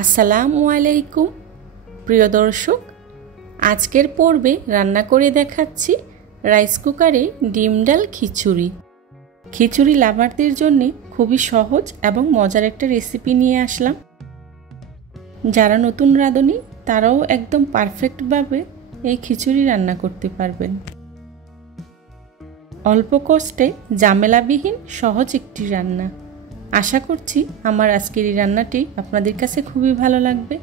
আসসালামু আলাইকুম প্রিয় দর্শক, আজকের পর্বে রান্না করে দেখাচ্ছি রাইস কুকারে ডিম ডাল খিচুড়ি। খিচুড়ি লাভারদের জন্য খুবই সহজ এবং মজার একটা রেসিপি নিয়ে আসলাম। যারা নতুন রাঁধুনি তারাও একদম পারফেক্টভাবে এই খিচুড়ি রান্না করতে পারবেন। অল্প কষ্টে ঝামেলাবিহীন সহজ একটি রান্না। আশা করছি আমার আজকের এই রান্নাটি আপনাদের কাছে খুবই ভালো লাগবে।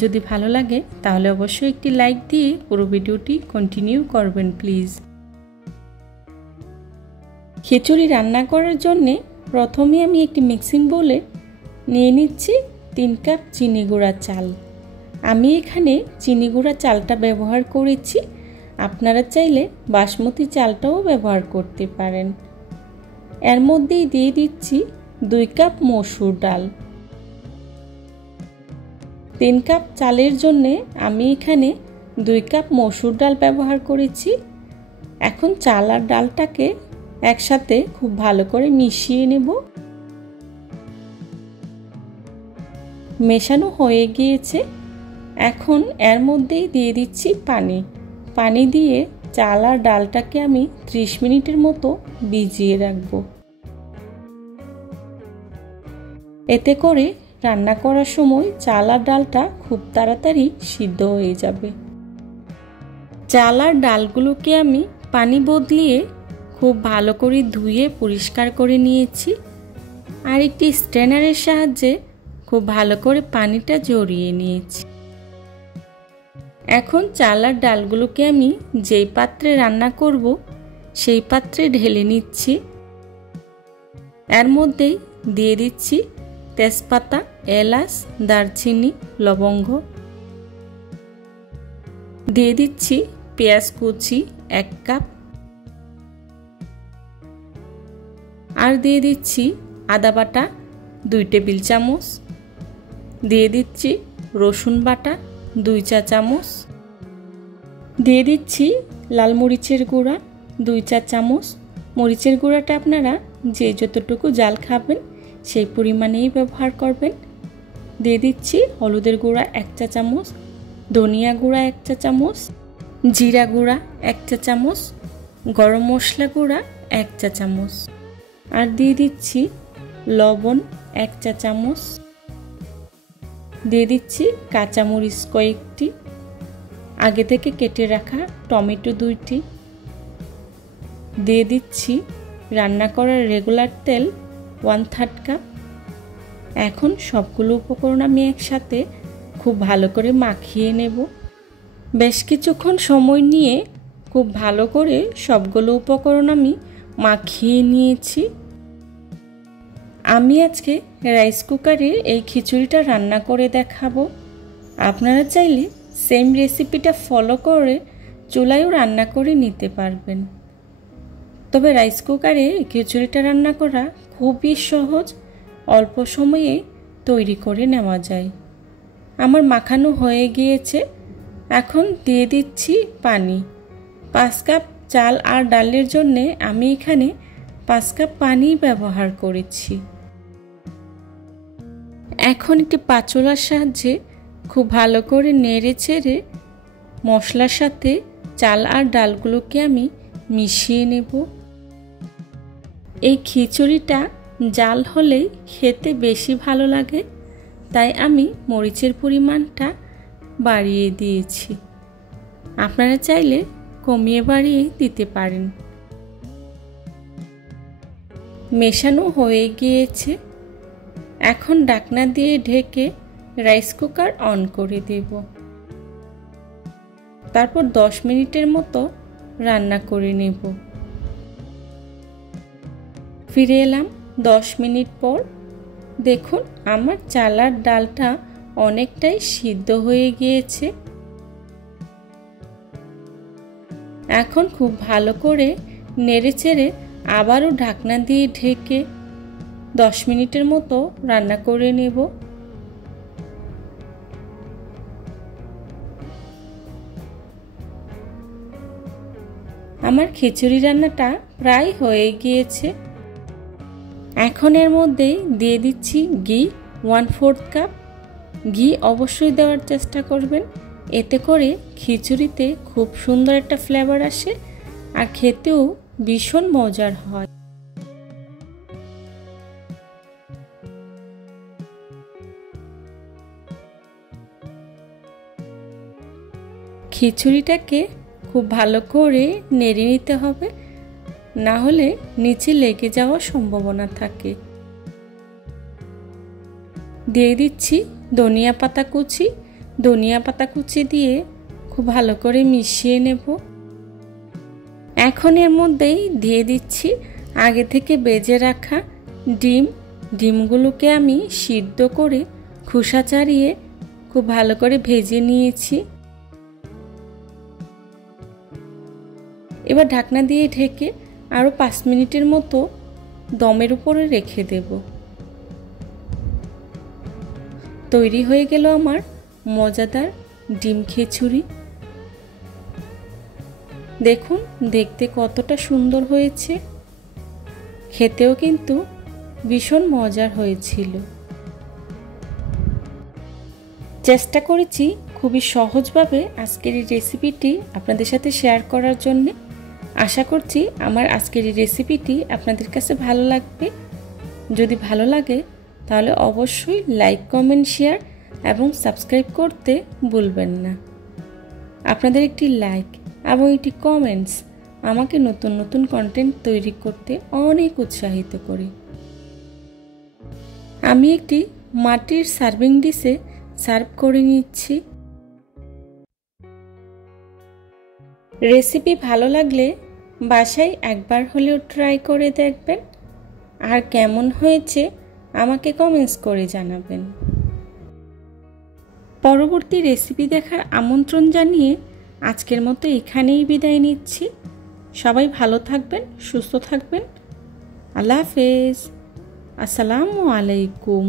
যদি ভালো লাগে তাহলে অবশ্যই একটি লাইক দিয়ে পুরো ভিডিওটি কন্টিনিউ করবেন প্লিজ। খিচুড়ি রান্না করার জন্যে প্রথমে আমি একটি মিক্সিং বোলে নিয়ে নিচ্ছি 3 কাপ চিনি গুঁড়া চাল। আমি এখানে চিনি গুঁড়া চালটা ব্যবহার করেছি, আপনারা চাইলে বাসমতি চালটাও ব্যবহার করতে পারেন। এর মধ্যেই দিয়ে দিচ্ছি 2 কাপ মসুর ডাল। 3 কাপ চালের জন্য আমি এখানে 2 কাপ মসুর ডাল ব্যবহার করেছি। এখন চাল আর ডালটাকে একসাথে খুব ভালো করে মিশিয়ে নেব। মেশানো হয়ে গিয়েছে, এখন এর মধ্যেই দিয়ে দিচ্ছি পানি দিয়ে চাল আর ডালটাকে আমি 30 মিনিটের মতো ভিজিয়ে রাখবো। এতে করে রান্না করার সময় চাল আর ডালটা খুব তাড়াতাড়ি সিদ্ধ হয়ে যাবে। চাল আর ডালগুলোকে আমি পানি বদলিয়ে খুব ভালো করে ধুয়ে পরিষ্কার করে নিয়েছি, আর একটি স্ট্রেনারের সাহায্যে খুব ভালো করে পানিটা ঝরিয়ে নিয়েছি। এখন চাল আর ডালগুলোকে আমি যেই পাত্রে রান্না করব সেই পাত্রে ঢেলে নিচ্ছি। এর মধ্যেই দিয়ে দিচ্ছি তেজপাতা, এলাচ, দারচিনি, লবঙ্গ। দিয়ে দিচ্ছি পেঁয়াজ কুচি 1 কাপ, আর দিয়ে দিচ্ছি আদা বাটা 2 টেবিল চামচ। দিয়ে দিচ্ছি রসুন বাটা 2 চা চামচ। দিয়ে দিচ্ছি লাল মরিচের গুঁড়া 2 চা চামচ। মরিচের গুঁড়াটা আপনারা যে যতটুকু ঝাল খাবেন সেই পরিমাণেই ব্যবহার করবেন। দিয়ে দিচ্ছি হলুদের গুঁড়া 1 চা চামচ, ধনিয়া গুঁড়া 1 চা চামচ, জিরা গুঁড়া 1 চা চামচ, গরম মশলা গুঁড়া 1 চা চামচ, আর দিয়ে দিচ্ছি লবণ 1 চা চামচ। দিয়ে দিচ্ছি কাঁচামরিচ কয়েকটি, আগে থেকে কেটে রাখা টমেটো 2টি। দিয়ে দিচ্ছি রান্না করার রেগুলার তেল 1/3 কাপ। এখন সবগুলো উপকরণ আমি একসাথে খুব ভালো করে মাখিয়ে নেব। বেশ কিছুক্ষণ সময় নিয়ে খুব ভালো করে সবগুলো উপকরণ আমি মাখিয়ে নিয়েছি। আমি আজকে রাইস কুকারে এই খিচুড়িটা রান্না করে দেখাবো। আপনারা চাইলে সেম রেসিপিটা ফলো করে চুলায়ও রান্না করে নিতে পারবেন। তবে রাইস কুকারে খিচুড়িটা রান্না করা খুবই সহজ, অল্প সময়ে তৈরি করে নেওয়া যায়। আমার মাখানো হয়ে গিয়েছে, এখন দিয়ে দিচ্ছি পানি। 5 কাপ চাল আর ডালের জন্যে আমি এখানে 5 কাপ পানি ব্যবহার করেছি। এখন একটি পাচলার সাহায্যে খুব ভালো করে নেড়ে চেড়ে মশলার সাথে চাল আর ডালগুলোকে আমি মিশিয়ে নেব। এই খিচুড়িটা জাল হলেই খেতে বেশি ভালো লাগে, তাই আমি মরিচের পরিমাণটা বাড়িয়ে দিয়েছি। আপনারা চাইলে কমিয়ে বাড়িয়ে দিতে পারেন। মেশানো হয়ে গিয়েছে, এখন ঢাকনা দিয়ে ঢেকে রাইস কুকার অন করে দেব। তারপর 10 মিনিটের মতো রান্না করে নেব। ফিরে এলাম 10 মিনিট পর। দেখুন আমার চাল আর ডালটা অনেকটাই সিদ্ধ হয়ে গিয়েছে। এখন খুব ভালো করে নেড়েচেড়ে আবারও ঢাকনা দিয়ে ঢেকে 10 মিনিটের মতো রান্না করে নেব। আমার খিচুড়ি রান্নাটা প্রায় হয়ে গিয়েছে। এখন এর মধ্যে দিয়ে দিচ্ছি ঘি 1/4 কাপ, ঘি অবশ্যই দেওয়ার চেষ্টা করবেন, এতে করে খিচুড়িতে খুব সুন্দর একটা ফ্লেভার আসে আর খেতেও ভীষণ মজার হয়। খিচুড়িটাকে খুব ভালো করে নেড়ে নিতে হবে, না হলে নিচে লেগে যাওয়ার সম্ভাবনা থাকে। দিয়ে দিচ্ছি ধনিয়া পাতা কুচি। ধনিয়া পাতা কুচি দিয়ে খুব ভালো করে মিশিয়ে নেব। এখন এর মধ্যেই দিয়ে দিচ্ছি আগে থেকে ভেজে রাখা ডিম। ডিমগুলোকে আমি সিদ্ধ করে খোসা ছাড়িয়ে খুব ভালো করে ভেজে নিয়েছি। এবার ঢাকনা দিয়ে ঢেকে আরও 5 মিনিটের মতো দমের উপরে রেখে দেব। তৈরি হয়ে গেল আমার মজাদার ডিম খিচুড়ি। দেখুন দেখতে কতটা সুন্দর হয়েছে, খেতেও কিন্তু ভীষণ মজার হয়েছিল। চেষ্টা করেছি খুবই সহজভাবে আজকের এই রেসিপিটি আপনাদের সাথে শেয়ার করার জন্য। আশা করছি আমার আজকের এই রেসিপিটি আপনাদের কাছে ভালো লাগবে। যদি ভালো লাগে তাহলে অবশ্যই লাইক, কমেন্ট, শেয়ার এবং সাবস্ক্রাইব করতে ভুলবেন না। আপনাদের একটি লাইক এবং একটি কমেন্টস আমাকে নতুন নতুন কন্টেন্ট তৈরি করতে অনেক উৎসাহিত করে। আমি একটি মাটির সার্ভিং ডিশে সার্ভ করে নিচ্ছি। রেসিপি ভালো লাগলে বাসায় একবার হলেও ট্রাই করে দেখবেন, আর কেমন হয়েছে আমাকে কমেন্টস করে জানাবেন। পরবর্তী রেসিপি দেখার আমন্ত্রণ জানিয়ে আজকের মতো এখানেই বিদায় নিচ্ছি। সবাই ভালো থাকবেন, সুস্থ থাকবেন। আল্লাহ হাফেজ। আসসালামু আলাইকুম।